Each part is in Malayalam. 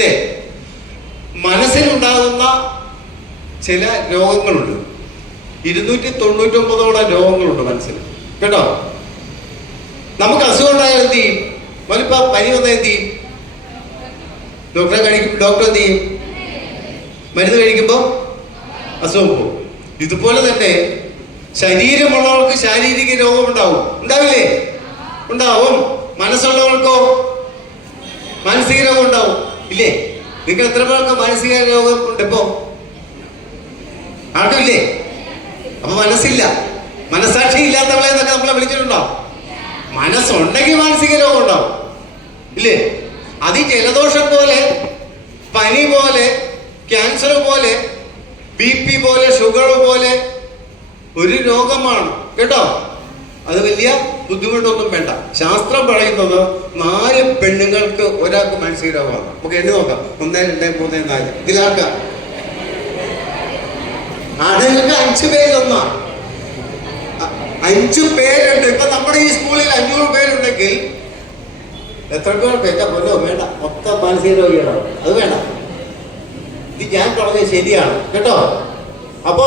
അല്ലേ മനസ്സിലുണ്ടാകുന്ന ചില രോഗങ്ങളുണ്ട്. ഇരുന്നൂറ്റി തൊണ്ണൂറ്റൊമ്പതോളം രോഗങ്ങളുണ്ട് മനസ്സിൽ. കേട്ടോ? നമുക്ക് അസുഖം ഉണ്ടായാൽ എന്ത് ചെയ്യും? മോനിപ്പോ പനി വന്നാൽ എന്ത് ചെയ്യും? ഡോക്ടറെ കാണിക്കും ഡോക്ടർ എന്ത് ചെയ്യും? മരുന്ന് കഴിക്കുമ്പോൾ അസുഖം പോകും. ഇതുപോലെ തന്നെ ശരീരമുള്ളവർക്ക് ശാരീരിക രോഗം ഉണ്ടാവും ഉണ്ടാവില്ലേ? ഉണ്ടാവും. മനസ്സുള്ളവർക്കോ മാനസിക രോഗം ഉണ്ടാവും ഇല്ലേ? നിങ്ങൾ എത്ര പേർക്ക് മാനസിക രോഗം ഉണ്ട് ഇപ്പോ? ആർക്കും ഇല്ലേ അപ്പൊ മനസ്സില്ല. മനസ്സാക്ഷി ഇല്ലാത്തവളെ എന്നൊക്കെ നമ്മളെ വിളിച്ചിട്ടുണ്ടോ? മനസ്സുണ്ടെങ്കിൽ മാനസിക രോഗം ഉണ്ടാവും. ഇല്ലേ? അത് ഈ ജലദോഷം പോലെ പനി പോലെ ക്യാൻസർ പോലെ ബി പി പോലെ ഷുഗർ പോലെ ഒരു രോഗമാണ്. കേട്ടോ? അത് വലിയ ബുദ്ധിമുട്ടൊന്നും വേണ്ട. ശാസ്ത്രം പറയുന്നത് നാല് പെണ്ണുങ്ങൾക്ക് ഒരാൾക്ക് മാനസിക രോഗമാണ് നമുക്ക് എണ്ണി നോക്കാം. ഒന്ന് രണ്ട് മൂന്ന് നാല്. ഇതിലാക്ക ആണുങ്ങൾക്ക് അഞ്ചു പേരൊന്നാ. അഞ്ചു പേരുണ്ട്. ഇപ്പൊ നമ്മുടെ ഈ സ്കൂളിൽ അഞ്ഞൂറ് പേരുണ്ടെങ്കിൽ എത്ര പേർക്ക് എന്റെ പൊന്നോ വേണ്ട. മൊത്തം മാനസിക രോഗികളാണ് അത് വേണ്ട. ഇത് ഞാൻ പറഞ്ഞത് ശരിയാണ്. കേട്ടോ? അപ്പോ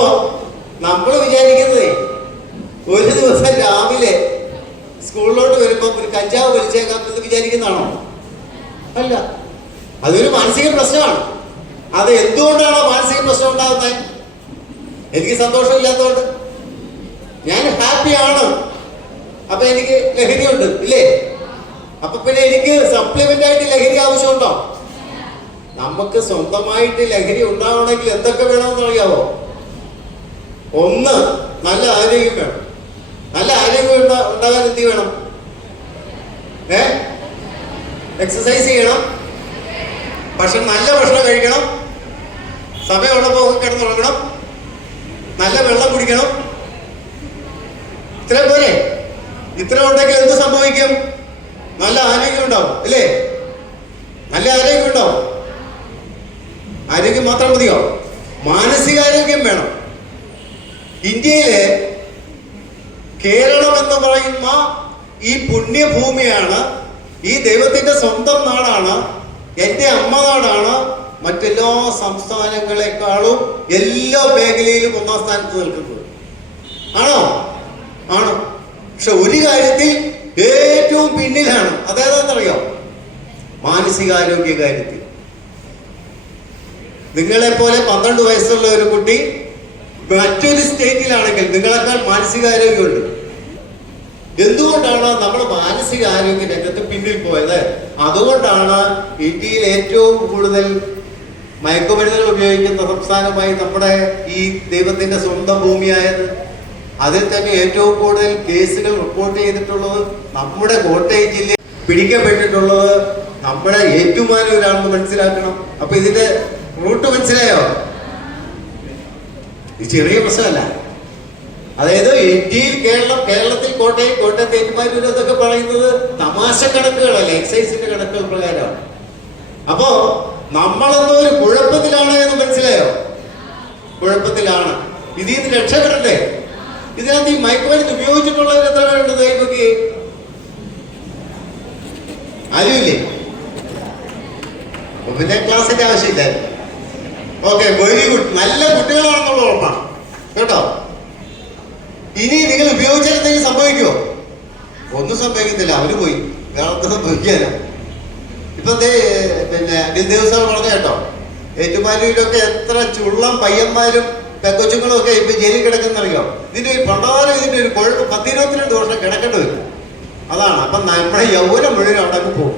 നമ്മൾ വിചാരിക്കുന്നത് ഒരു ദിവസം രാവിലെ സ്കൂളിലോട്ട് വരുമ്പോൾ ഒരു കഞ്ചാവ് എന്ന് വിചാരിക്കുന്നതാണോ? അല്ല. അതൊരു മാനസിക പ്രശ്നമാണ്. അത് എന്തുകൊണ്ടാണോ മാനസിക പ്രശ്നം ഉണ്ടാകുന്നത് എനിക്ക് സന്തോഷമില്ലാത്തതുകൊണ്ട്. ഞാൻ ഹാപ്പിയാണ് അപ്പൊ എനിക്ക് ലഹരി ഉണ്ട് ഇല്ലേ? അപ്പൊ പിന്നെ എനിക്ക് സപ്ലിമെന്റ് ആയിട്ട് ലഹരി ആവശ്യമുണ്ടോ? നമുക്ക് സ്വന്തമായിട്ട് ലഹരി ഉണ്ടാവണമെങ്കിൽ എന്തൊക്കെ വേണമെന്ന് അറിയാവോ? ഒന്ന് നല്ല ആരോഗ്യം വേണം. നല്ല ആരോഗ്യം ഉണ്ടാ- ഉണ്ടാകാൻ എന്ത് വേണം ഏ? എക്സസൈസ് ചെയ്യണം. ഭക്ഷണം നല്ല ഭക്ഷണം കഴിക്കണം. സമയമുള്ളപ്പോൾ ഒക്കെ കിടന്നുറങ്ങണം. നല്ല വെള്ളം കുടിക്കണം. ഇത്രയും പോരെ? ഇത്ര ഉണ്ടെങ്കിൽ എന്ത് സംഭവിക്കും? നല്ല ആരോഗ്യം ഉണ്ടാവും അല്ലേ? നല്ല ആരോഗ്യം ഉണ്ടാവും. ആരോഗ്യം മാത്രം മതിയോ? മാനസികാരോഗ്യം വേണം. ഇന്ത്യയിലെ കേരളം എന്ന് പറയുന്ന ഈ പുണ്യഭൂമിയാണ് ഈ ദൈവത്തിന്റെ സ്വന്തം നാടാണ് എന്റെ അമ്മ നാടാണ് മറ്റെല്ലാ സംസ്ഥാനങ്ങളെക്കാളും എല്ലാ മേഖലയിലും ഒന്നാം സ്ഥാനത്ത് നിൽക്കുന്നത്. ആണോ? ആണോ. പക്ഷെ ഒരു കാര്യത്തിൽ ഏറ്റവും പിന്നിലാണ്. അതേതാണെന്നറിയോ മാനസികാരോഗ്യ കാര്യത്തിൽ നിങ്ങളെ പോലെ പന്ത്രണ്ട് വയസ്സുള്ള ഒരു കുട്ടി മറ്റൊരു സ്റ്റേറ്റിലാണെങ്കിൽ നിങ്ങളെക്കാൾ മാനസികാരോഗ്യമുണ്ട് എന്തുകൊണ്ടാണ് നമ്മൾ മാനസികാരോഗ്യ രംഗത്ത് പിന്നിൽ പോയത്? അതുകൊണ്ടാണ് ഇന്ത്യയിൽ ഏറ്റവും കൂടുതൽ മയക്കുമരുന്നുകൾ ഉപയോഗിക്കുന്ന സംസ്ഥാനമായി നമ്മുടെ ഈ ദൈവത്തിന്റെ സ്വന്തം ഭൂമിയായത്. അതിൽ തന്നെ ഏറ്റവും കൂടുതൽ കേസുകൾ റിപ്പോർട്ട് ചെയ്തിട്ടുള്ളത് നമ്മുടെ കോട്ടയം ജില്ലയിൽ പിടിക്കപ്പെട്ടിട്ടുള്ളത് നമ്മുടെ ഏറ്റുമാനൂരാണെന്ന് മനസ്സിലാക്കണം. അപ്പൊ ഇതിന്റെ റൂട്ട് മനസ്സിലായോ? ഇത് ചെറിയ പ്രശ്നമല്ല. അതായത് ഇന്ത്യയിൽ കേരളം കേരളത്തിൽ കോട്ടയം കോട്ടയത്ത് ഏറ്റുമാനൂർ എന്നൊക്കെ പറയുന്നത് തമാശ കണക്കുകളല്ല എക്സൈസിന്റെ കണക്കുകൾ പ്രകാരമാണ്. അപ്പോ നമ്മളെന്തോ ഒരു കുഴപ്പത്തിലാണ് എന്ന് മനസ്സിലായോ? കുഴപ്പത്തിലാണ്. ഇതിൽ നിന്ന് രക്ഷപ്പെടണ്ടേ? ഇതിനകത്ത് ഈ മയക്കുമരുന്ന് ഉപയോഗിച്ചിട്ടുള്ളവർ എത്ര ദൈവക്ക് ആരുമില്ലേ? അപ്പൊ പിന്നെ ക്ലാസിന്റെ ആവശ്യമില്ല ഓക്കെ വെരി ഗുഡ് നല്ല കുട്ടികളാണെന്നുള്ള ഉറപ്പാണ് കേട്ടോ? ഇനി നിങ്ങൾ ഉപയോഗിച്ചാൽ എന്തെങ്കിലും സംഭവിക്കുമോ ഒന്നും സംഭവിക്കത്തില്ല. അവർ പോയി. വേറെ ഒന്നും സംഭവിക്കാനോ ഇപ്പൊ പിന്നെ ദിവസം പറഞ്ഞു കേട്ടോ? ഏറ്റുമാനൂരിലൊക്കെ എത്ര ചുള്ളം പയ്യന്മാരും കൊച്ചുങ്ങളും ഒക്കെ ഇപ്പൊ ജയിലിൽ കിടക്കുന്നറിയോ ഇതിന്റെ ഒരു പ്രണവാരം ഇതിന്റെ ഒരു കുഴപ്പം പത്തിരുപത്തിരണ്ട് വർഷം കിടക്കേണ്ടി വരും. അതാണ്. അപ്പൊ നമ്മുടെ യൗവനം മുഴുവൻ അവിടെ പോകും.